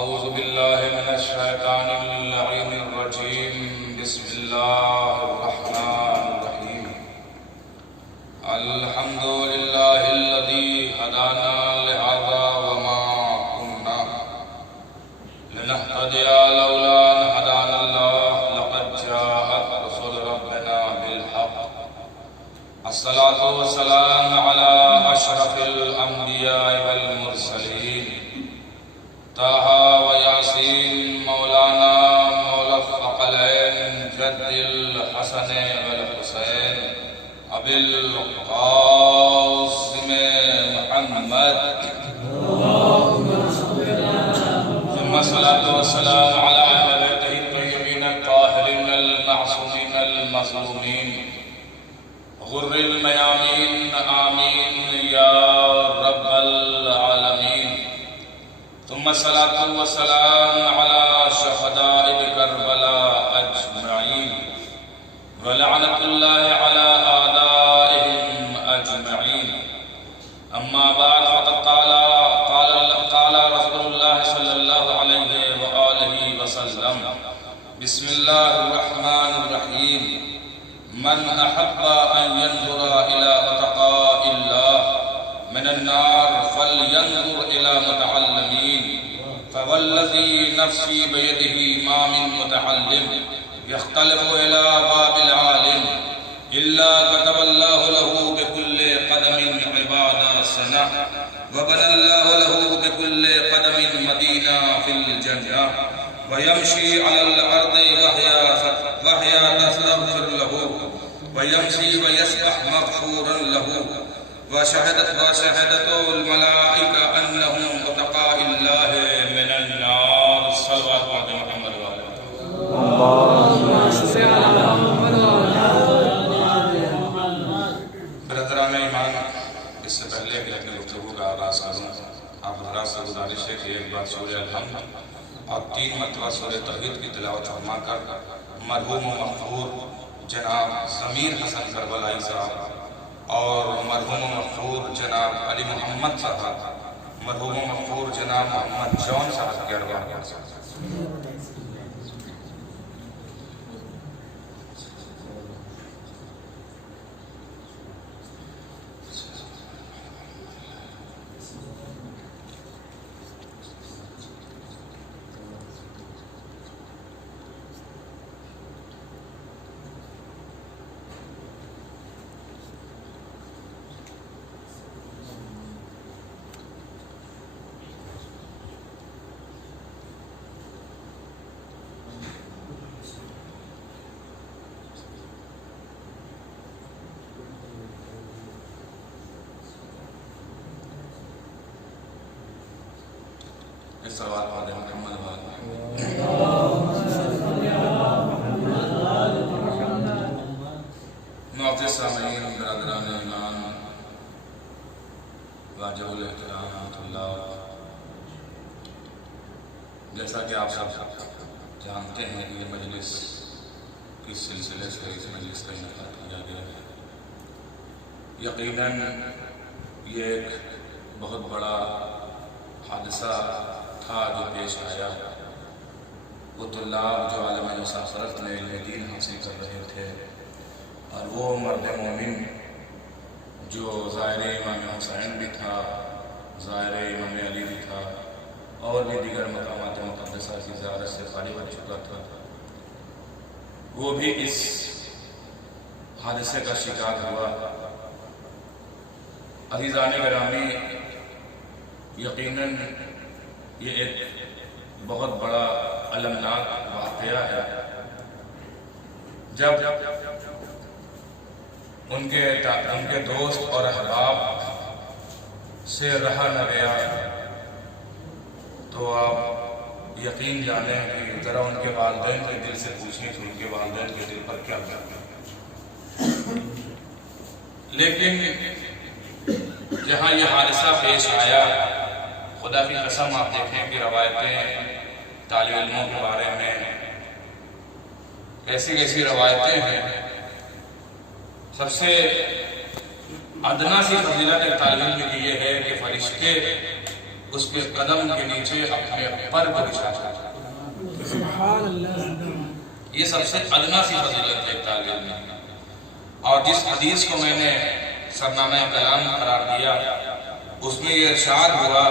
أعوذ بالله من الشيطان اللعين الرجيم. بسم الله الرحمن الرحيم. الحمد لله الذي هدانا لهذا وما كنا لنهتدي لولا أن هدانا الله لقد جاءت رسل ربنا بالحق. الصلاة والسلام على أشرف الأنبياء والمرسلين طه وياسين مولانا مولى الثقلين جد الحسن والحسين أبي القاسم محمد ثم الصلاة والسلام على أهل بيته الطيبين الطاهرين المعصومين المظلومين غر الميامين. آمين يا رب العالمين. ثم الصلاة والسلام على شهداء كربلاء أجمعين ولعنة الله على أعدائهم أجمعين. أما بعد فقد قال رسول الله صلى الله عليه وآله وسلم: بسم الله الرحمن الرحيم. من أحب أن ينظر إلى أتقاء الله من النار فلينظر إلى متعلمين. فوالذي نفسي بيده ما من متعلم يختلف إلى باب العالم إلا كتب الله له بكل قدم عبادة سنة وبنى الله له بكل قدم مدينة في الجنة ويمشي على الأرض وهي تستغفر له ويمشي ويسبح مغفورا له وشهدت الملائكة أنهم أتقاء الله من النار. صلوات محمد وعلى برادران ایمان، اس سے پہلے کہ اپنی گفتگو کا آغاز کروں، آپ حضرات سے گزارش ہے کہ ایک بار سورہ الحمد اور 3 مرتبہ سورہ توحید کی تلاوت فرما کر مرحوم و مغفور جناب ضمیر حسن کربلائی صاحب اور مرحوم و مغفور جناب علی محمد صاحب، مرحوم و مغفور جناب محمد جون صاحب کے ارواح کے ساتھ صلوات محمد معزز سامعین، برادران ایمان، واجب الاحترام اللہ، جیسا کہ آپ سب جانتے ہیں کہ یہ مجلس کس سلسلے سے اس مجلس کا انعقاد کیا گیا ہے. یقیناً یہ ایک بہت بڑا حادثہ تھا جو پیش آیا. وہ طلاب جو عالم مسافرت میں علم دین حاصل کر رہے تھے اور وہ مرد مومن جو ظاہر امام حسین بھی تھا، ظاہر امام علی بھی تھا اور بھی دیگر مقامات مقدسہ کی زیارت سے فارغ ہو چکا تھا، وہ بھی اس حادثے کا شکار ہوا. عزیزان گرامی، یقیناً یہ ایک بہت بڑا المناک واقعہ ہے. جب ان کے دوست اور احباب سے رہا نہ گیا تو آپ یقین جانیں کہ ذرا ان کے والدین کے دل سے پوچھیں کہ ان کے والدین کے دل پر کیا کرتے ہیں. لیکن جہاں یہ حادثہ پیش آیا، خدا کی قسم آپ دیکھیں کہ روایتیں طالب علموں کے بارے میں ایسی روایتیں ہیں. سب سے ادنا سی فضیلت طالب علم کی یہ ہے کہ فرشتے اس کے قدم کے نیچے اپنے پر کو بچھا دے۔ سبحان اللہ۔ یہ سب سے ادنا سی فضیلت ہے طالب علم کی۔ اور جس حدیث کو میں نے سرنامہ کلام قرار دیا اس میں یہ ارشاد ہوا،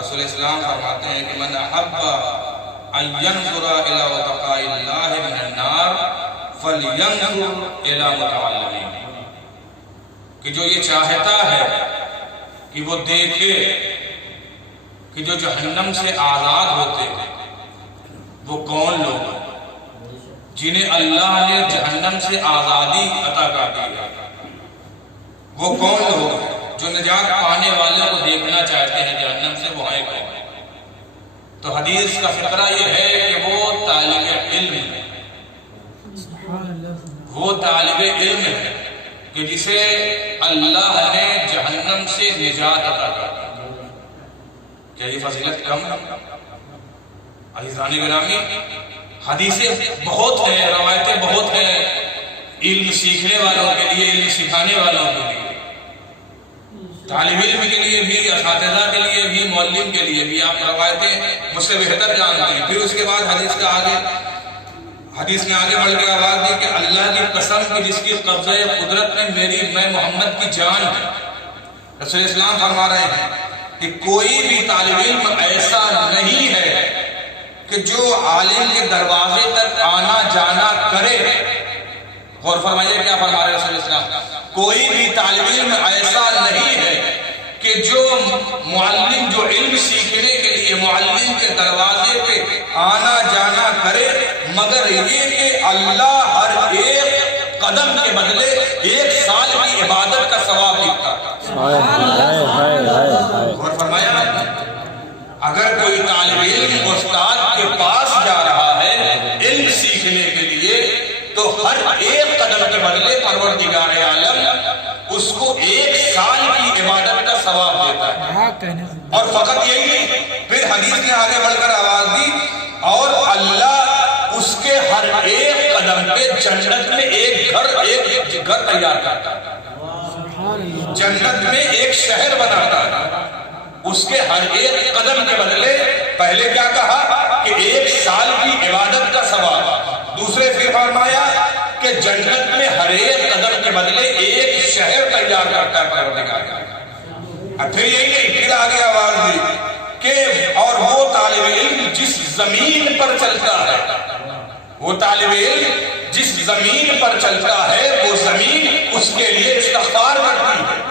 رسول اسلام فرماتے ہیں کہ من احب ان ينظر الى اتقاء اللہ من النار فلینظر الى متعلمین، کہ جو یہ چاہتا ہے کہ وہ دیکھے کہ جو جہنم سے آزاد ہوتے ہیں وہ کون لوگ ہیں جنہیں اللہ نے جہنم سے آزادی عطا کر دی ہے، وہ کون لوگ ہیں جو نجات پانے والوں کو دیکھنا چاہتے ہیں جہنم سے، وہ ہیں کون؟ تو حدیث کا فقرہ یہ ہے کہ وہ طالب علم ہے، وہ طالب علم ہے کہ جسے اللہ نے جہنم سے نجات عطا کر دی۔ کیا یہ فضیلت کم ہے؟ عزیزان گرامی، حدیثیں بہت ہیں، روایتیں بہت ہیں علم سیکھنے والوں کے لیے، علم سکھانے والوں کے لیے، طالب علم کے لیے بھی، اساتذہ کے لیے بھی، معلم کے لیے بھی۔ آپ روایتیں مجھ سے بہتر جانتے ہیں۔ پھر اس کے بعد حدیث نے آگے بڑھ کے آواز دی کہ اللہ کی قسم کی جس کی قبضہ قدرت میں محمد کی جان ہے۔ رسول اسلام فرما رہے ہیں کہ کوئی بھی طالب علم ایسا نہیں ہے کہ جو عالم کے دروازے تک آنا جانا کرے۔ غور فرمائیے کیا فرما رہے رسول اسلام، کوئی بھی طالب علم ایسا نہیں ہے کہ جو معلم جو علم سیکھنے کے لیے معلم کے دروازے پہ آنا جانا کرے، مگر یہ کہ اللہ ہر ایک قدم کے بدلے 1 سال کی عبادت کا ثواب دیتا ہے۔ غور فرمایا، اگر کوئی طالب علم استاد کے پاس جا رہا ہے علم سیکھنے کے لیے تو ہر ایک قدم کے بدلے پروردگار عالم اس کو 1 سال کی عبادت کا ثواب دیتا ہے۔ اور فقط یہی نہیں، پھر حدیث نے آگے بڑھ کر آواز دی اور اللہ اس کے ہر ایک قدم پہ جنت میں ایک گھر تیار کرتا ہے، جنت میں ایک شہر بناتا ہے۔ اس کے ہر ایک قدم کے بدلے پہلے کیا کہا کہ 1 سال کی عبادت کا ثواب، دوسرے پھر فرمایا کہ جنت میں ہر ایک قدم کے بدلے ایک شہر تیار کرتا ہے پروردگار۔ پھر یہی نہیں، پھر آگے آواز دی کہ اور وہ طالب علم جس زمین پر چلتا ہے، وہ طالب علم جس زمین پر چلتا ہے وہ زمین اس کے لیے استغفار کرتی ہے۔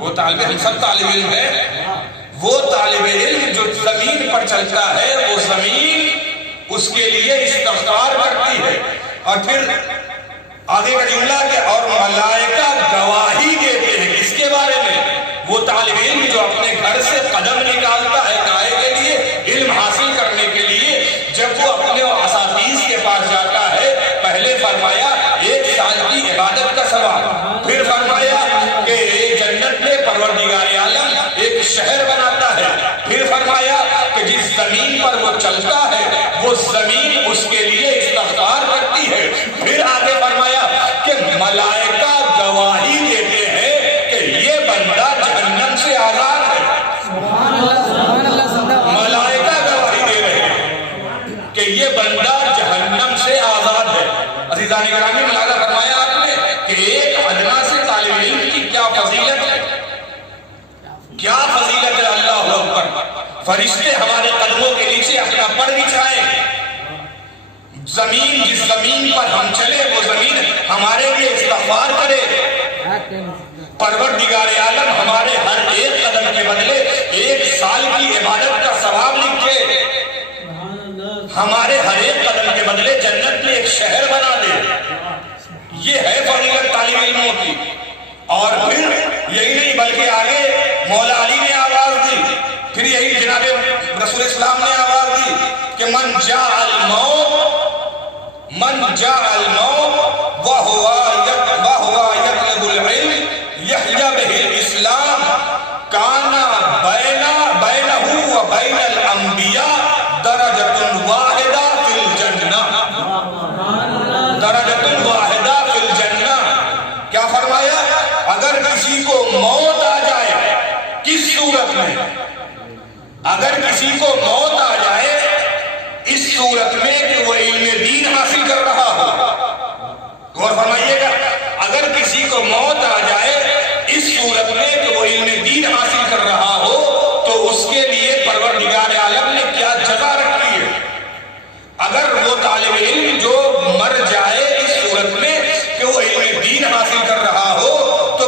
وہ طالب علم، سب طالب علم ہے، وہ طالب علم جو زمین پر چلتا ہے وہ زمین اس کے لیے استغفار کرتی ہے۔ اور پھر آگے کا جملہ کہ اور ملائکہ گواہی دیتے ہیں اس کے بارے میں، وہ طالب علم جو اپنے گھر سے قدم نکالتا ہے کائے کے لیے، علم حاصل کرنے کے لیے، جب وہ اپنے اساتذہ کے پاس جاتا ہے، پہلے فرمایا 1 سال کی عبادت کا ثواب، پھر فرمایا کہ جنت میں پروردگار عالم ایک شہر بناتا ہے، پھر فرمایا کہ جس زمین پر وہ چلتا ہے وہ زمین اس کے لیے استغفار کرتی ہے، پھر آگے فرمایا کہ ملائکہ گواہی دیتے ہیں کہ یہ بندہ جہنم سے آزاد ہے۔ ملائکہ گواہی دے رہے ہیں کہ یہ بندہ جہنم سے آزاد ہے۔ عزیزان گرامی، ملاحظہ فرمایا آپ نے کہ ایک ادنا سے طالب علم کی کیا فضیلت ہے، کیا فضیلت ہے۔ اللہ اکبر، فرشتے ہمارے قدموں کے نیچے اپنا پر بچھائیں، زمین جس زمین پر ہم چلے وہ زمین ہمارے لیے استغفار کرے، پروردگار عالم ہمارے ہر ایک قدم کے بدلے 1 سال کی عبادت کا ثواب لکھے، ہمارے ہر ایک قدم کے بدلے جنت میں ایک شہر بنا دے۔ یہ ہے فضیلت طالب علموں کی۔ اور پھر یہی نہیں بلکہ آگے مولا علی نے آواز دی، پھر یہی جناب رسول اسلام نے آواز دی کہ من جاء الموت وهو يطلب العلم يحيى به الاسلام كان بينه وبين الانبياء درجة واحدة في الجنة، درجة واحدة في الجنة۔ کیا فرمایا؟ اگر کسی کو موت آ جائے کس صورت میں؟ اگر کسی کو موت آ جائے اس صورت میں کہ وہ علم دین حاصل کر رہا ہو، غور فرمائیے گا، اگر کسی کو موت آ جائے اس صورت میں کہ وہ علم دین حاصل کر رہا ہو تو اس کے لیے پروردگار عالم نے کیا جزا رکھی ہے۔ اگر وہ طالب علم جو مر جائے اس صورت میں کہ وہ علم دین حاصل کر رہا ہو تو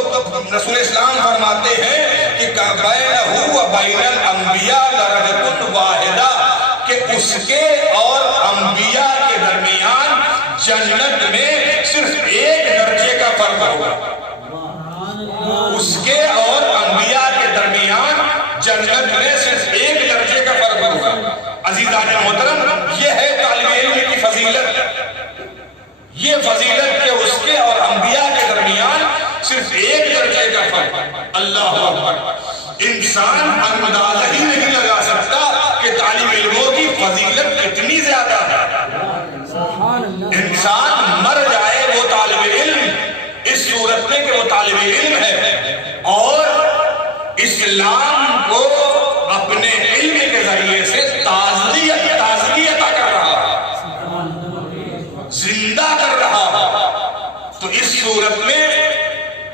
رسول اسلام فرماتے ہیں کہ بینہ و بین الانبیاء درجۃ واحدہ، کہ اس کے اور انبیاء کے درمیان جنت میں صرف ایک درجے کا فرق ہوگا۔ اس کے اور انبیاء کے درمیان جنت میں صرف ایک درجے کا فرق ہوگا۔ عزیزان محترم، یہ ہے طالب علم کی فضیلت، یہ فضیلت کہ اس کے اور انبیاء کے درمیان صرف ایک درجے کا فرق۔ اللہ اکبر، انسان اندازہ ہی نہیں لگا سکتا کہ طالب علموں کی فضیلت کتنی زیادہ ہے۔ انسان مر جائے وہ طالب علم اس صورت میں کہ وہ طالب علم ہے اور اسلام کو اپنے علم کے ذریعے سے تازگی عطا کر رہا ہے، زندہ کر رہا ہے، تو اس صورت میں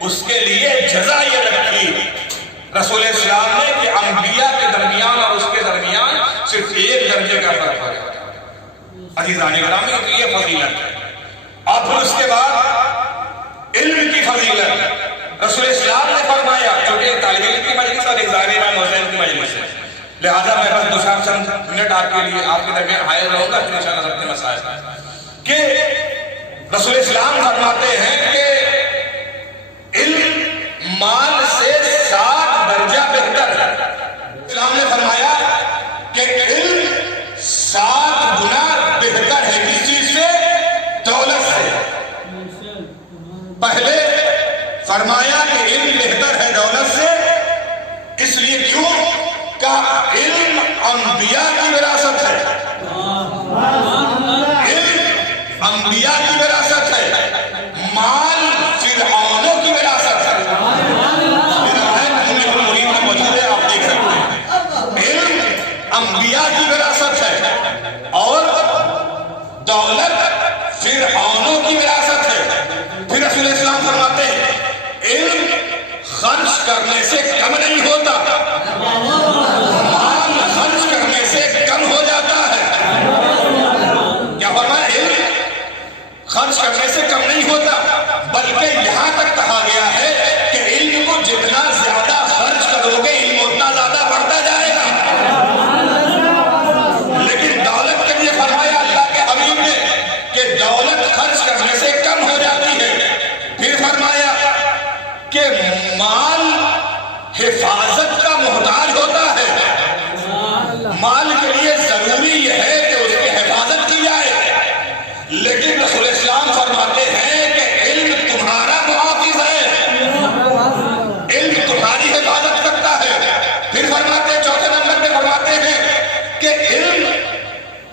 اس کے لیے جزا یہ رکھی رسول اسلام نے کہ انبیاء کے درمیان اور اس کے درمیان صرف ایک درجے کا فرق ہے۔ عزیزان گرامی، تو یہ فضیلت ہے۔ اور پھر اس کے بعد علم کی فضیلت رسول اسلام نے فرمایا، چونکہ طالب علم کی مجلس اور اظہار امام حسین کی مجلس ہے، لہذا میں بس دو چند منٹ آپ کے لیے آپ کے درمیان حاضر رہوں گا کہ انشاءاللہ اپنے مسائل کہ رسول اسلام فرماتے ہیں کہ علم مال سے 7 درجہ بہتر ہے۔ اسلام نے فرمایا کہ علم 7 گنا بہتر ہے، کس چیز سے؟ دولت سے۔ پہلے فرمایا کہ علم بہتر ہے دولت سے، اس لیے کیوں؟ کہ علم انبیاء کی وراثت ہے، علم انبیاء کی وراثت ہے، مال فرعونوں کی وراثت ہے۔ موجود ہے، آپ دیکھ سکتے ہیں، علم انبیاء کی وراثت ہے اور دولت فرعونوں کی وراثت ہے۔ پھر رسول اسلام فرماتے ہیں علم خرچ کرنے سے کم نہیں ہوتا، مال خرچ کرنے سے کم ہو جاتا ہے۔ کیا فرمایا؟ علم خرچ کرنے سے کم نہیں ہوتا، بلکہ یہاں تک کہا گیا ہے کہ علم کو جتنا زیادہ خرچ کرو گے علم اتنا زیادہ بڑھتا جائے گا۔ لیکن دولت کے لیے فرمایا اللہ کے حبیب نے کہ دولت خرچ کرنے سے کم ہو جاتی ہے۔ پھر فرمایا کہ مال حفاظت کا محتاج ہوتا ہے، مال کے لیے ضروری یہ ہے کہ اس کی حفاظت کی جائے، لیکن رسول اسلام فرماتے ہیں کہ علم تمہارا محافظ ہے، علم تمہاری حفاظت کرتا ہے۔ پھر فرماتے ہیں چوتھے نمبر میں فرماتے ہیں کہ علم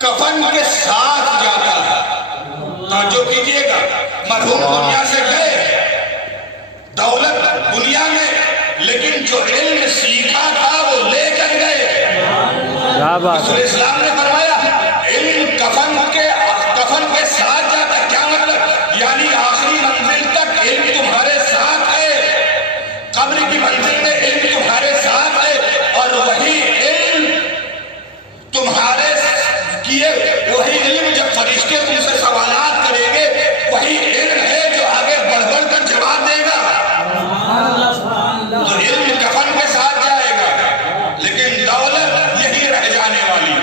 کفن کے ساتھ جاتا ہے۔ توجہ کیجئے گا، مرحوم دنیا سے گئے، دولت دنیا میں، لیکن جو علم سیکھا تھا وہ لے کر گئے۔ رسول اسلام نے فرمایا علم کفن کے ساتھ جاتا ہے۔ کیا مطلب؟ یعنی آخری منزل تک علم تمہارے ساتھ ہے، قبر کی منزل میں علم تمہارے ساتھ ہے، اور وہی علم تمہارے کیے وہی علم جب فرشتے تم سے سوالات کریں گے وہی علم ہے جو آگے بڑھ بڑھ کر جواب دے گا۔ تو علم کفن کے ساتھ جائے گا، لیکن دولت یہی رہ جانے والی۔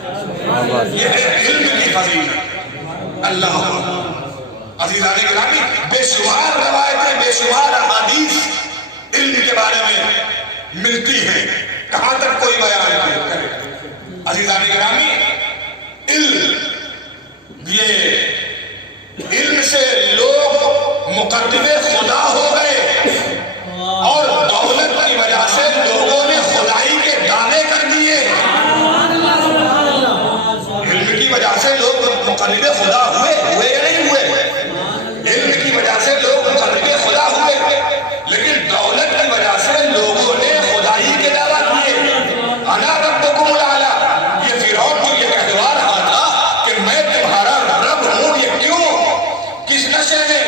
یہ ہے علم کی فضیلت۔ اللہ عزیزان گرامی، بے شمار روایتیں، بے شمار احادیث علم کے بارے میں ملتی ہیں، کہاں تک کوئی بیان کرے۔ عزیزان گرامی، یہ علم سے لوگ مقرب خدا ہو گئے، اور دولت کی وجہ سے لوگوں نے خدائی کے دعوے کر دیے۔ علم کی وجہ سے لوگ مقرب خدا ہوئے یا نہیں ہوئے؟ علم کی وجہ سے لوگ مقرب خدا ہوئے، لیکن دولت کی وجہ سے لوگوں نے خدائی کے دعویٰ کیے۔ انا ربکم الاعلی، یہ فرعون جو یہ کہلوا رہا تھا کہ میں تمہارا رب ہوں، یہ کیوں؟ کس نشے میں؟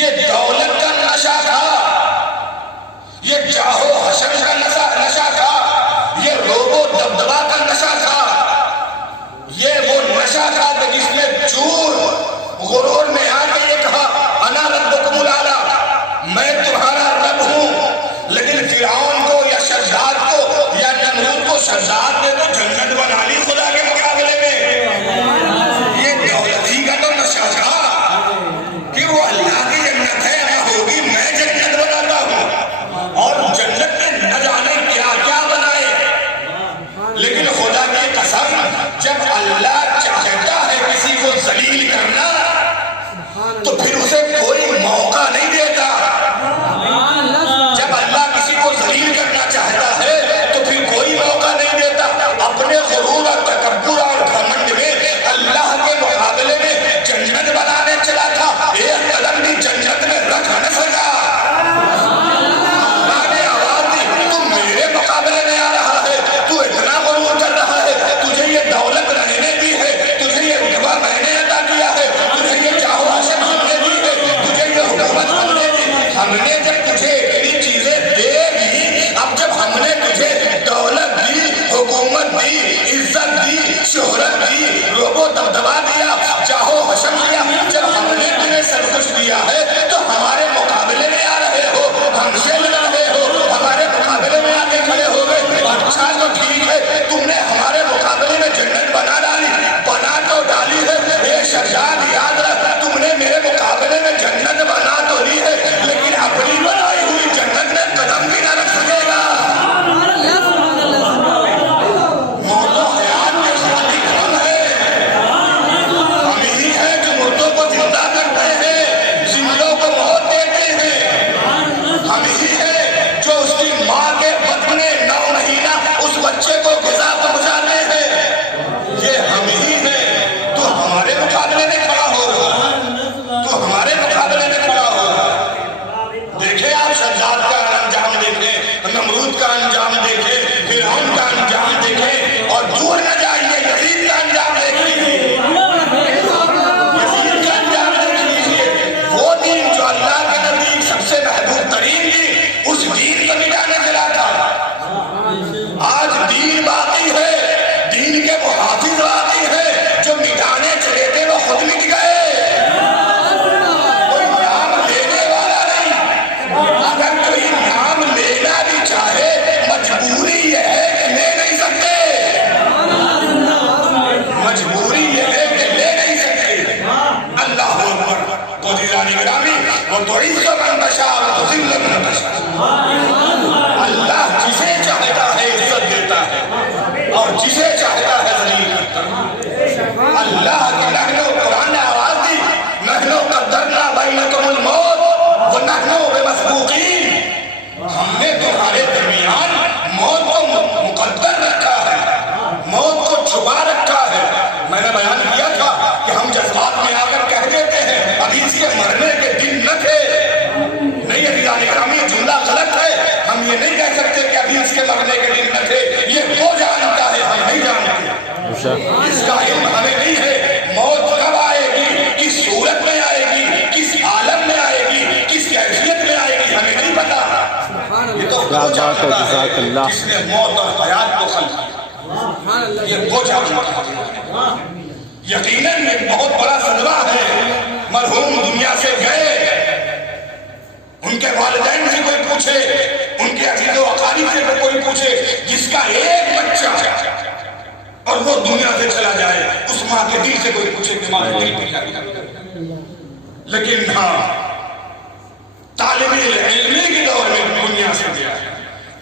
یہ دولت کا نشہ تھا، یہ جاہ و حشر کا نشہ تھا، یہ روب و دبدبا کا نشہ تھا، یہ وہ نشہ تھا کہ جس نے چور غرور میں آ کے یہ کہا انا ربکم الاعلی، میں تمہارا رب ہوں۔ لیکن فرعون کو یا شداد کو یا نمرود کو شداد نے تو جنت بنا لی خدا کے مقابلے میں۔ یہ دولتی کا تو نشہ تھا کہ وہ اللہ کی جنت ہے، نہ ہوگی میں جنت بناتا ہوں، اور جنت میں نہ جانے کیا کیا بنائے۔ لیکن خدا کی قسم، جب اللہ چاہتا ہے کسی کو ذلیل کرنا تو پھر اسے کوئی موقع نہیں دیتا۔ جب اللہ کسی کو ذلیل کرنا چاہتا ہے تو پھر کوئی موقع نہیں دیتا۔ اپنے غرور اور تکبر اور گھمنڈ میں اللہ کے مقابلے میں جنت بنانے چلا تھا، ایک قدم بھی جنت میں رکھ نہ سکا۔ اللہ نے آواز دی، تو میرے مقابلے میں آ رہا ہے، تو اتنا غرور کر رہا ہے، تجھے یہ دولت میں نے دی ہے، تجھے یہ رتبہ میں نے عطا کیا ہے، تجھے یہ جاہ و حشر ہم نے دی ہے، تجھے یہ حکومت ہم نے دی۔ ہم نے جب تجھے اتنی چیزیں دے دی، اب جب ہم نے تجھے دولت دی، حکومت دی، عزت دی، شہرت دی، روب و دبدبا دیا، جاہ و حشر دیا، جب ہم نے تمہیں سب کچھ دیا ہے تو ہمارے مقابلے میں آ رہے ہو، ہم سے لڑ رہے ہو، ہمارے مقابلے میں آ کے کھڑے ہو گئے۔ اچھا تو ٹھیک ہے، تم نے ہمارے مقابلے میں جنت بنا ڈالی، بنا تو ڈالی ہے، اے شجاعت یاد رکھ، تم نے میرے مقابلے میں جنت بنا تو لی ہے، لیکن اپنی بنائی ہوئی جنت میں قدم بھی نہ رکھ سکے گا۔ موت و حیات کے خالق ہم ہیں، ہم ہی ہیں جو مردوں کو زندہ کرتے ہیں، زندوں کو موت دیتے ہیں، ہم ہی ہیں جو اس کی ماں کے بطن میں 9 مہینہ اس بچے کو غذا پہنچاتے ہیں، یہ ہم ہی ہیں۔ تو ہمارے مقابلے میں کھڑا ہو رہا، تو ہمارے مقابلے میں کھڑا ہو رہا۔ دیکھیں آپ شداد کا انجام دیکھیں، نمرود کا انجام دیکھیں، فرعون کا انجام دیکھیں، اور دور نہ جائیے یزید کا انجام دیکھ لیجیے، یزید کا انجام دیکھ لیجیے۔ وہ دین جو اللہ کے نزدیک سب سے محبوب ترین دین، اس دین کو مٹانے چلا تھا۔ آج دین باقی ہے، دین کے محافظ باقی ہے، جو مٹانے چلے تھے وہ خود مٹ گئے۔ کوئی نام لینے والا نہیں، اگر کوئی نام لینا بھی چاہے مجبوری یہ ہے کہ لے نہیں سکتے، مجبوری یہ ہے کہ لے نہیں سکتے۔ اللہ اکبر۔ تو عزیزان گرامی، وَتُعِزُّ مَن تَشَاءُ وَتُذِلُّ مَن تَشَاءُ، اللہ جسے چاہتا ہے عزت دیتا ہے اور جسے چاہتا ہے ذلیل کرتا ہے۔ اللہ کی نحن قرآن نے آواز دی، نحن قدرنا بینکم الموت ونحن بمسبوقین، ہم نے تمہارے درمیان موت کو مقدر رکھا ہے، موت کو چھپا رکھا ہے۔ میں نے بیان کیا تھا کہ ہم جذبات میں آ کر کہہ دیتے ہیں ابھی اس کے مرنے کے دن نہ تھے، نہیں عزیزان گرامی، یہ جملہ غلط ہے۔ ہم یہ نہیں کہہ سکتے کہ ابھی اس کے مرنے کے دن نہ تھے، یہ وہ جانتا ہے، ہم نہیں جانتے، اس کا علم ہمیں نہیں ہے۔ موت کب آئے گی، کس صورت میں آئے گی، کس عالم میں آئے گی، کس کیفیت میں آئے گی، ہمیں نہیں پتا۔ یہ تو وہ جانتا ہے جس نے موت اور حیات کو خلق کیا، یہ وہ جانتا ہے۔ یقیناً یہ بہت بڑا صدمہ ہے۔ مرحوم دنیا سے گئے، ان کے والدین سے کوئی پوچھے، ان کے عزیز و اقارب سے کوئی پوچھے، جس کا ایک بچہ اور وہ دنیا سے چلا جائے، اس ماں کے دل سے کوئی پوچھے کہ ماں تیری دنیا کی، لیکن ہاں طالب علم کے دور میں دنیا سے گیا ہے،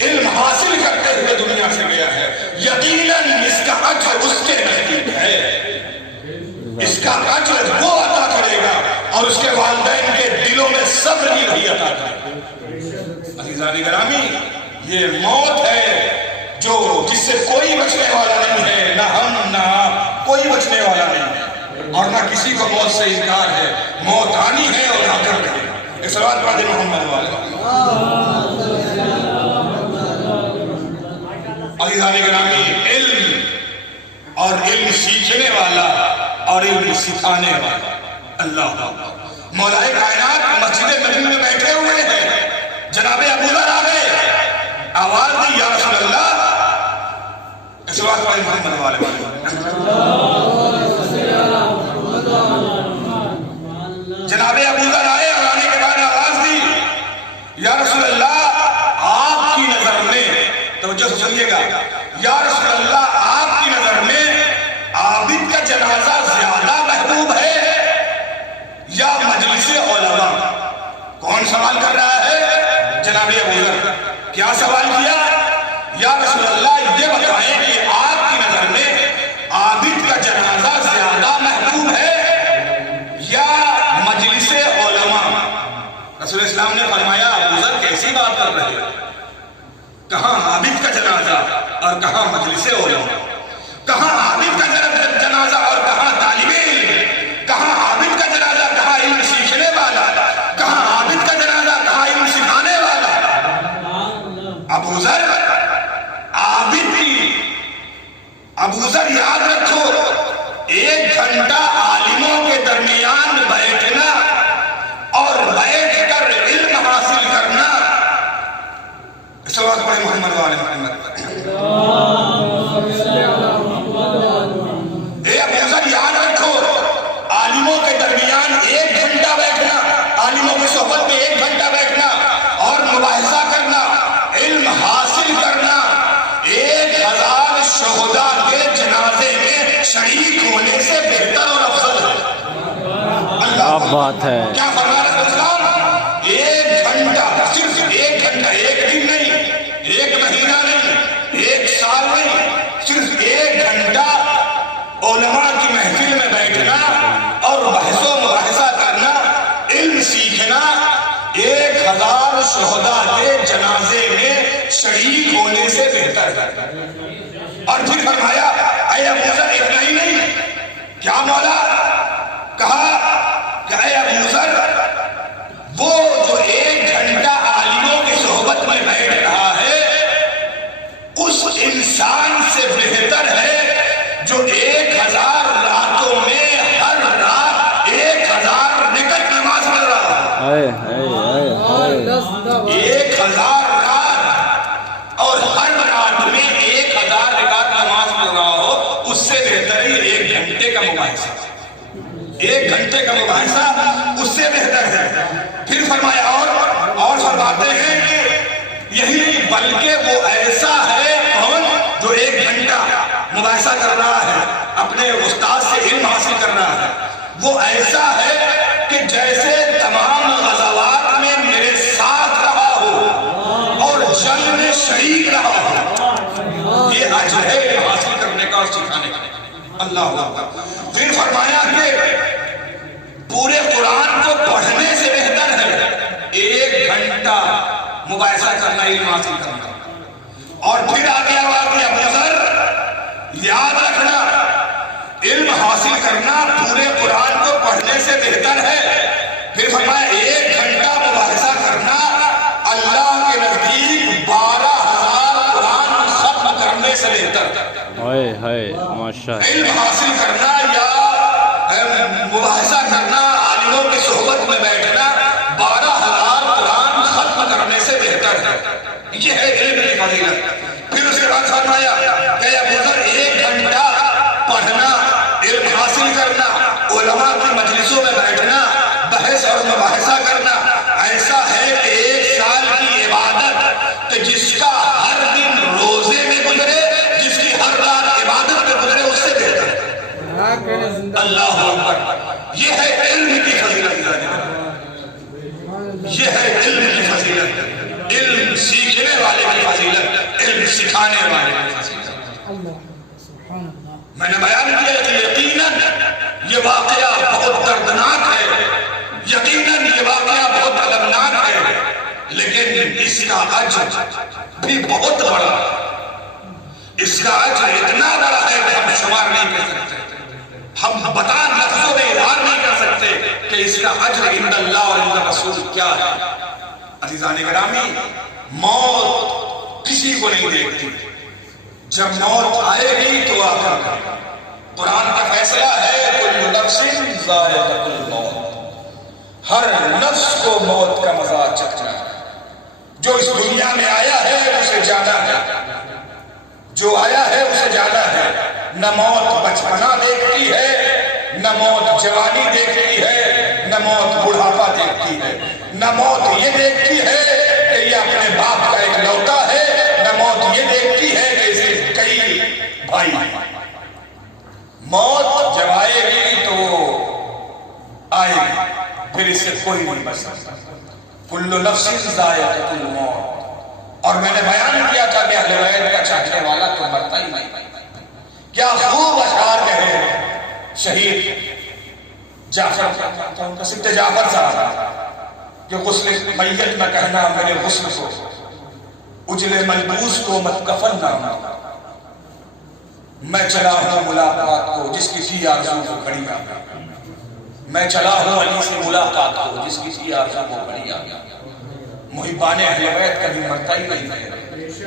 علم حاصل کرتے ہوئے دنیا سے گیا ہے، یقیناً اس کا اجر اس کے نزدیک ہے، اس کا اجر وہ عطا کرے گا اور اس کے والدین کے دلوں میں صبر بھی وہی عطا کرے گا۔ عزیزان گرامی، یہ موت ہے جو جس سے کوئی بچنے والا نہیں ہے، نہ ہم نہ آپ، کوئی بچنے والا نہیں ہے، اور نہ کسی کو موت سے انکار ہے، موت آنی ہے اور آ کر رہے گا۔ ایک صلوات پڑھ دیں محمد والے۔ عزیزان گرامی، علم اور علم سیکھنے والا اور علم سکھانے والا اللہ، مولا کائنات مسجد نبی میں بیٹھے ہوئے ہیں، جناب ابو ذر آ گئے، آواز دی یا رسول اللہ، اس بات پر محمد والے جناب ابو ذر آئے اور آنے کے بعد آواز دی یا رسول اللہ، آپ کی نظر میں، توجہ سنیے گا، یا رسول اللہ آپ کی نظر میں عابد کا جنازہ زیادہ محبوب ہے یا مجلس علماء؟ کون سوال کر رہا ہے؟ جناب ابو ذر۔ کیا سوال کیا؟ یا رسول اللہ یہ بتائیں کہ آپ کی نظر میں عابد کا جنازہ زیادہ محبوب ہے یا مجلس علماء؟ رسول اسلام نے فرمایا ابو ذر کیسی بات کر رہے ہیں، کہاں عابد کا جنازہ اور کہاں مجلس علماء، کہاں عابد کا جنازہ اور کہاں طالب علم، کہاں عابد کا جنازہ کہاں علم سیکھنے والا، کہاں عابد کا جنازہ کہاں علم سکھانے والا۔ ابو ذر عابد کی، ابو ذر یاد رکھو، 1 گھنٹہ عالموں کے درمیان بیٹھنا اور بیٹھ کر علم حاصل کرنا، صلوات پڑھیں محمد والے محمد۔ اے ابو ذر یاد رکھو، عالموں کے درمیان 1 گھنٹہ بیٹھنا، عالموں کی صحبت میں 1 گھنٹہ بیٹھنا اور مباحثہ کرنا، علم حاصل کرنا، 1000 شہداء کے جنازے میں شریک ہونے سے بہتر اور افضل ہے۔ اللہ بات ہے، کیا فرما رہے ہیں اسلام؟ 1 گھنٹہ، صرف 1 گھنٹہ، 1 دن نہیں، 1 مہینہ نہیں، 1 سال نہیں، صرف 1 گھنٹہ علماء کی محفل میں بیٹھنا اور بحث و مباحثہ کرنا، علم سیکھنا، 1000 شہداء کے جنازے میں شریک ہونے سے بہتر ہے۔ اور پھر فرمایا اے ابو ذر اتنا ہی نہیں، کیا مولا کہا کہ اے ابو ذر وہ جو 1 گھنٹہ عالموں کی صحبت میں بیٹھ رہا ہے اس انسان سے بہتر ہے جو 1000 راتوں میں ہر رات 1000 رکعت نماز پڑھ رہا ہے۔ 1000 رات اور ہر رات میں 1000 رکعت نماز پڑھ رہا ہو، اس سے بہتر ہی 1 گھنٹے کا مباحثہ، 1 گھنٹے کا مباحثہ اس سے بہتر ہے۔ پھر فرمایا اور فرماتے ہیں کہ یہی نہیں بلکہ وہ ایسا ہے کون جو 1 گھنٹہ مباحثہ کر رہا ہے، اپنے استاد سے علم حاصل کر رہا ہے، وہ ایسا ہے کہ جیسے تمام غزوات میں میرے ساتھ رہا ہو اور جنگ میں شریک رہا ہو۔ یہ اجر ہے علم حاصل کرنے کا اور سکھانے کا۔ اللہ اکبر۔ پھر فرمایا کہ پورے قرآن کو پڑھنے سے بہتر ہے 1 گھنٹہ مباحثہ کرنا، علم حاصل کرنا۔ اور پھر آگے آواز دی ابو ذر یاد رکھنا، علم حاصل کرنا پورے قرآن کو پڑھنے سے بہتر ہے۔ پھر فرمایا 1 گھنٹہ مباحثہ کرنا اللہ کے نزدیک 12000 قرآن ختم کرنے سے بہتر ہے۔ علم حاصل کرنا یا مباحثہ کرنا، عالموں کی صحبت میں بیٹھنا 12000 قرآن ختم کرنے سے بہتر ہے۔ یہ ہے علم کی فضیلت۔ پھر اس کے بعد فرمایا کہ ابو ذر 1 گھنٹہ پڑھنا، علم حاصل کرنا، علماء کی مجلسوں میں بیٹھنا، بحث اور مباحثہ کرنا ایسا ہے کہ 1 سال کی عبادت کہ جس کا ہر دن روزے میں گزرے، جس کی ہر رات عبادت میں گزرے، یہ ہے علم کی فضیلت، یہ ہے علم کی فضیلت، علم سیکھنے والے کی فضیلت، علم سکھانے والے کی فضیلت۔ میں نے بیان کیا کہ یقیناً یہ واقعہ بہت دردناک ہے، یقیناً یہ واقعہ بہت المناک ہے، لیکن اس کا اجر بھی بہت بڑا ہے، اس کا اجر اتنا بڑا ہے کہ ہم شمار نہیں کر سکتے، ہم بتا لفظوں میں اظہار نہیں کر سکتے کہ اس کا اجر عند اللہ اور عند رسول کیا ہے۔ عزیزان گرامی، موت کسی کو نہیں دیکھتی، جب موت آئے گی تو آ کر قرآن کا فیصلہ ہے کل نفس ذائقۃ الموت، ہر نفس کو موت کا مزہ چکھنا ہے۔ جو اس دنیا میں آیا ہے اسے جانا ہے، جو آیا ہے اسے جانا ہے۔ نہ موت بچپنا دیکھتی ہے، نہ موت جوانی دیکھتی ہے، نہ موت بڑھاپا دیکھتی ہے، نہ موت یہ دیکھتی ہے کہ یہ اپنے باپ کا ایک لوتا ہے، نہ موت یہ دیکھتی ہے کہ اسے کئی بھائی۔ موت جب آئے گی تو آئے گی، پھر اس سے کوئی نہیں بچ سکتا۔ کل نفس ذائقۃ الموت۔ اور میں نے بیان کیا تھا کہ اہل بیت کا چاہنے والا تو مرتا ہی نہیں۔ کیا خوب اشعار کہے شہید جعفر، سبت جعفر صاحب، کہ غسل میت نہ کہنا میرے غسل کو، اجلے ملبوس کو مت کفن نہ ہونا، میں چلا ہوں ملاقات کو جس کی تھی آرزو وہ کھڑی آ گیا، میں چلا ہوں علی سے ملاقات کو جس کی تھی آرزو وہ کھڑی آ گیا۔ محبان اہل بیت کبھی مرتا ہی نہیں ہے،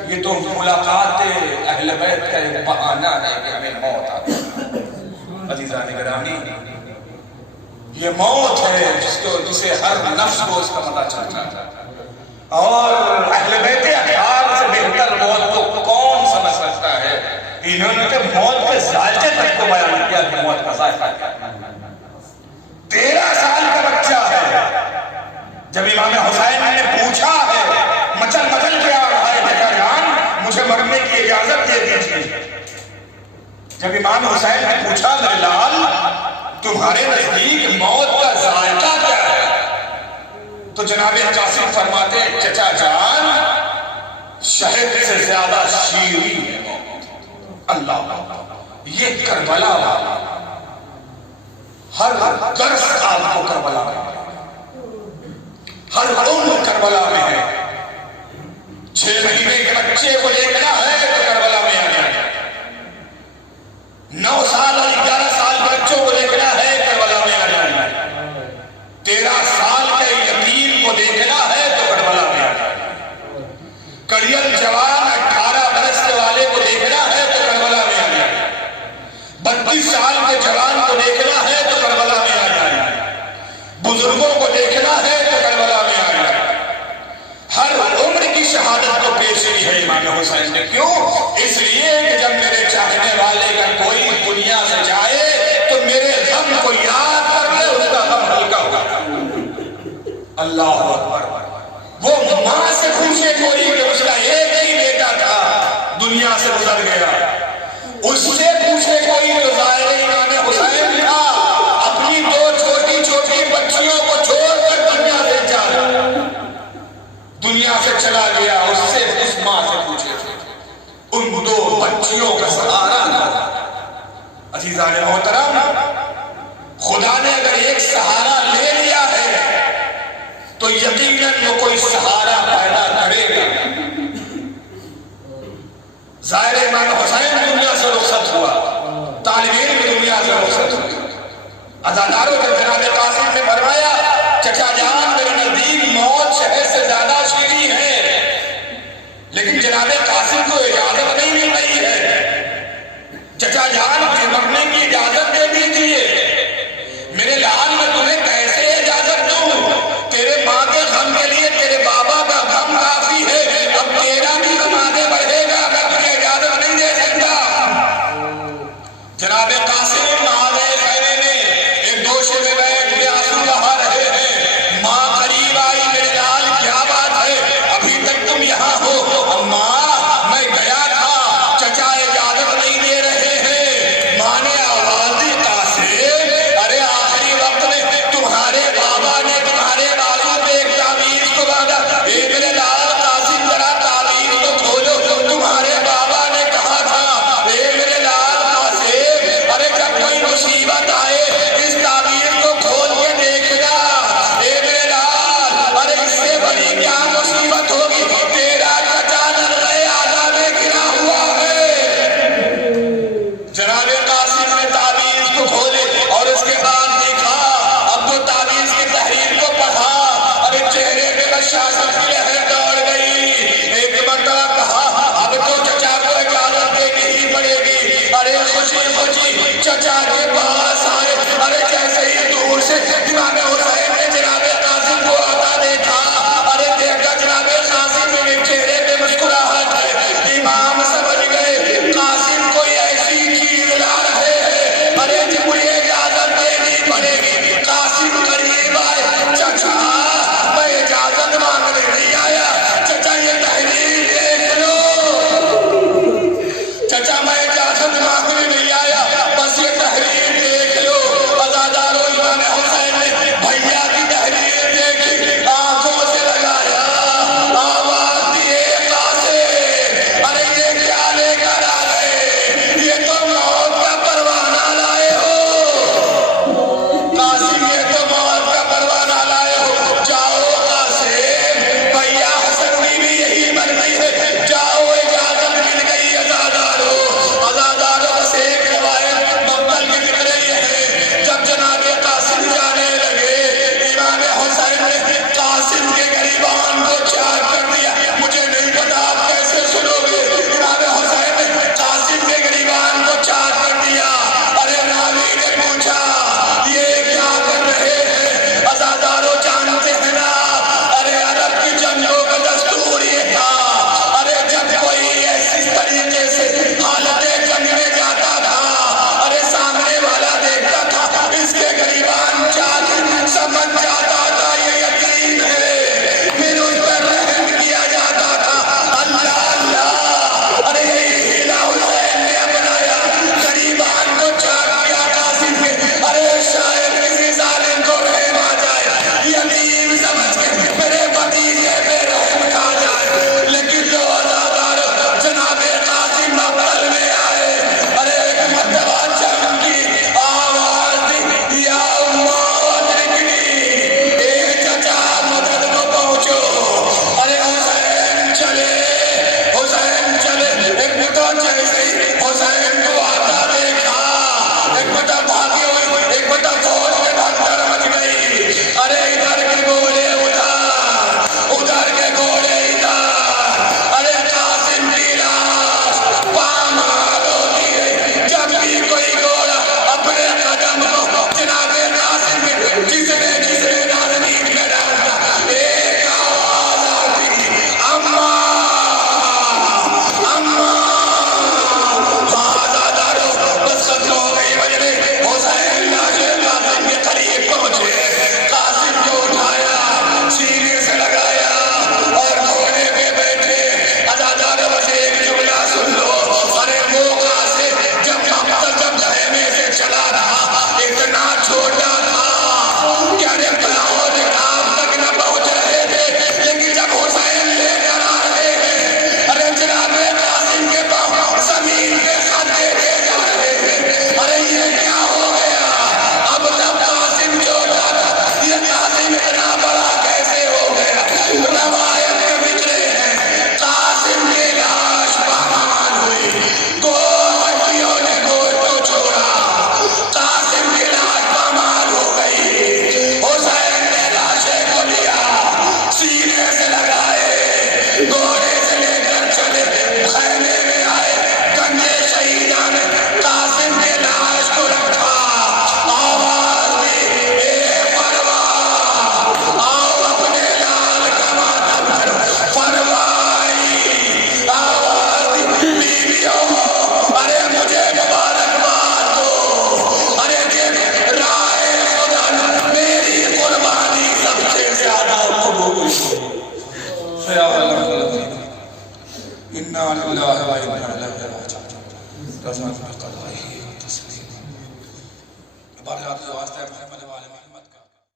یہ تو ملاقات اہل بیت کا ایک بہانہ ہے کہ ہمیں موت آ گئی۔ عزیزان گرامی، یہ موت ہے جسے ہر نفس کو اس کا پتہ چلتا ہے، اور اہل بیت اطہار سے بہتر موت کو کون سمجھ سکتا ہے؟ انہوں نے موت کے ذائقے تک کو بیان کیا کہ موت کا ذائقہ کیا ہے۔ 13 سال کا بچہ ہے، جب امام حسین نے پوچھا ہے مچل مچل کے آ رہا ہے چچا جان مجھے مرنے کی اجازت دے دیجیے، جب امام حسین نے پوچھا میرے لال تمہارے نزدیک موت کا ذائقہ کیا ہے، تو جناب قاسم فرماتے ہیں چچا جان شہد سے زیادہ شیریں ہے موت۔ اللہ یہ کربلا والا ہر گرس آپ کو کربلا میں، ہر عمر کربلا میں ہے۔ 6 مہینے کے بچے کو دیکھنا ہے تو کربلا میں آ جائے، 9 سال اور 11 سال بچوں کو دیکھنا ہے کربلا میں آ جائے، 13 سال کے یتیم کو دیکھنا ہے تو کربلا میں آ جائے، کڑیل جوان 18 برس والے کو دیکھنا ہے تو کربلا میں آ جائے، 32 سال کے جوان کو دیکھنا ہے تو کربلا میں آ جائے، بزرگوں کو دیکھنا ہے تو کربلا میں آ جائے۔ ہر عمر کی شہادت کو پیش کی ہے امام حسین نے، کیوں؟ اس لیے کہ جب میرے چاہنے والے کا کوئی دنیا سے جائے تو میرے غم کو یاد کر لے اس کا غم ہلکا ہوگا۔ اللہ اکبر۔ وہ ماں سے پوچھے کوئی کہ اس کا ایک ہی بیٹا تھا دنیا سے گزر گیا، اس سے پوچھے کوئی جو ظاہر امام حسین تھا اپنی 2 چھوٹی چھوٹی بچیوں کو چھوڑ کر دنیا سے چلا گیا، اس سے اس ماں سے پوچھے تھے ان 2 بچیوں کا سہارا نہ۔ عزیزان محترم، خدا نے اگر ایک سہارا لے لیا ہے تو یقیناً وہ کوئی سہارا پیدا کرے گا۔ ظاہر امام حسین دنیا سے رخصت ہوا، طالب علم دنیا سے رخصت ہوئے، عزاداروں کے جناب قاسم نے فرمایا چچا جان میرے نزدیک موت شہد سے زیادہ شیریں ہے، لیکن جناب قاسم کو اجازت نہیں مل رہی ہے، چچا جان مجھے مرنے کی اجازت دے دیجیے۔ میرے لال میں تمہیں کیسے اجازت دوں؟ تیرے ماں کے غم کے لیے تیرے بابا کا غم کافی ہے، اب تیرا بھی غم آگے بڑھے گا، میں تمہیں اجازت نہیں دے سکتا۔ جناب قاسم آگے خیرے نے ایک دوشے میں بیٹھ کے آنسو بہا رہے ہیں، ماں قریب آئی، میرے لال کیا بات ہے ابھی تک تم یہاں ہو؟ ماں میں گیا تھا، چچا اجازت نہیں دے رہے ہیں۔ ماں نے آواز دی قاسم ارے آخری وقت دیکھو جی چچا کے پاس آئے، ارے جیسے ہی دور سے امام حسین نے جناب قاسم کو آتا دیکھا، ارے دیکھا جناب قاسم کے چہرے پہ مسکراہٹ ہے، امام سمجھ گئے قاسم کوئی ایسی چیز لا رہے ہیں، ارے جب مجھے اجازت دینی پڑے گی۔ قاسم قریب آئے، چچا میں اجازت مانگنے نہیں آیا، چچا یہ تحریر دیکھ لو، چچا میں اجازت مانگنے نہیں آیا، بس یہ تحریر دیکھ لو۔ عزادارو امام حسین نے بھیا کی تحریر دیکھی، آنکھوں سے لگایا، آواز دیے قاسم، ارے یہ کیا لے کر آ گئے؟ یہ تو موت کا پروانہ لائے ہو قاسم، یہ تو موت کا پروانہ لائے ہو، جاؤ قاسم، بھیا حسن کی بھی یہی مرضی ہے، جاؤ اجازت مل گئی۔ عزادارو بس ایک روایت مقتل کی ذکر یہ ہے، جب جناب قاسم جانے لگے، امام حسین نے قاسم کے گریبان کو چار کر دیا۔ مجھے نہیں پتا آپ کیسے سنو گے، امام حسین نے قاسم کے گریبان کو چار کر دیا۔ ارے راوی نے پوچھا یہ کیا کر رہے ہیں؟ عزادارو جانتے ہیں نا، ارے عرب کی جنگوں کا دستور یہ تھا، ارے جب کوئی ایسی طریقے سے حالت جنگ میں جاتا تھا، ارے سامنے والا دیکھتا تھا اس کے گریبان چار، سمجھ جاتا تھا یہ یتیم ہے، پھر اس پر رحم کیا جاتا تھا۔ اللہ اللہ، ارے یہی ہیلا حسین نے اپنایا، گریبان کو چار کیا قاسم کے، ارے شاید کسی ظالم کو رحم آ جائے، یتیم سمجھ کے میرے بھتیجے پہ رحم کھا جائے، لیکن لو عزادارو جناب قاسم مقتل میں آئے، ارے ایک مرتبہ جنگ کی آواز دی، یا اماں ادرکنی، اے چچا مدد کو پہنچو، ارے حسین چلے، حسین چلے، ایک بیٹا جیسے ہی حسین کو آتا دیکھا، ایک بیٹا بھاگی ہوئی، ایک بیٹا فوج میں بھگدڑ مچ گئی، ارے ادھر کے گھوڑے ادھر، ادھر کے گھوڑے ادھر، ارے قاسم کی لاش پامال ہوتی ہے، جب بھی کوئی گھوڑا اپنے قدم کو جناب قاسم کے جسے نازنین میں ڈالتا، ایک آواز آتی، اماں اماں۔ عزادارو بس ختم ہو گئی بجنے، حسین لاش قاسم کے قریب پہنچے، قاسم کو اٹھایا، سینے سے لگایا اور گھوڑے پہ بیٹھے۔ عزادارو بس ایک جملہ سن لو، ارے وہ قاسم جب خیمے سے چلا تھا اتنا چھوٹا تھا کہ ارے پاؤں رکاب تک نہ پہنچ رہے تھے، لیکن جب حسین لے کر آ رہے ہیں، ارے جناب قاسم کے پاؤں زمین کے خطے دے جا رہے ہیں، ارے یہ کیا ہو گیا؟ اب تب قاسم چھوٹا تھا، یہ قاسم اتنا بڑا کیسے ہو گیا؟ روایت میں بکھرے ہیں، قاسم کی لاش پامال ہوئی، گوشتیوں نے گوشت کو چھوڑا، قاسم کی لاش پامال ہو گئی، حسین نے لاشیں کو لیا، سینے سے لگائے، گھوڑے سے لے کر چلے، خیمے میں آئے، گنجے شہیدان قاسم کے لاش کو رکھا، آواز دی، اے پروان، آؤ اپنے لال کا ماتم کرو، فرمائی، آواز دی، بیویوں، ارے مجھے مبارکباد دو، ارے دیکھ رائے خدا نے میری قربانی سب سے زیادہ قبول کی۔ یا اللہ انا للہ و انا الیہ راجعون، رضا بقضائہ و تسلیم۔ بارگاہ واسطہ محمد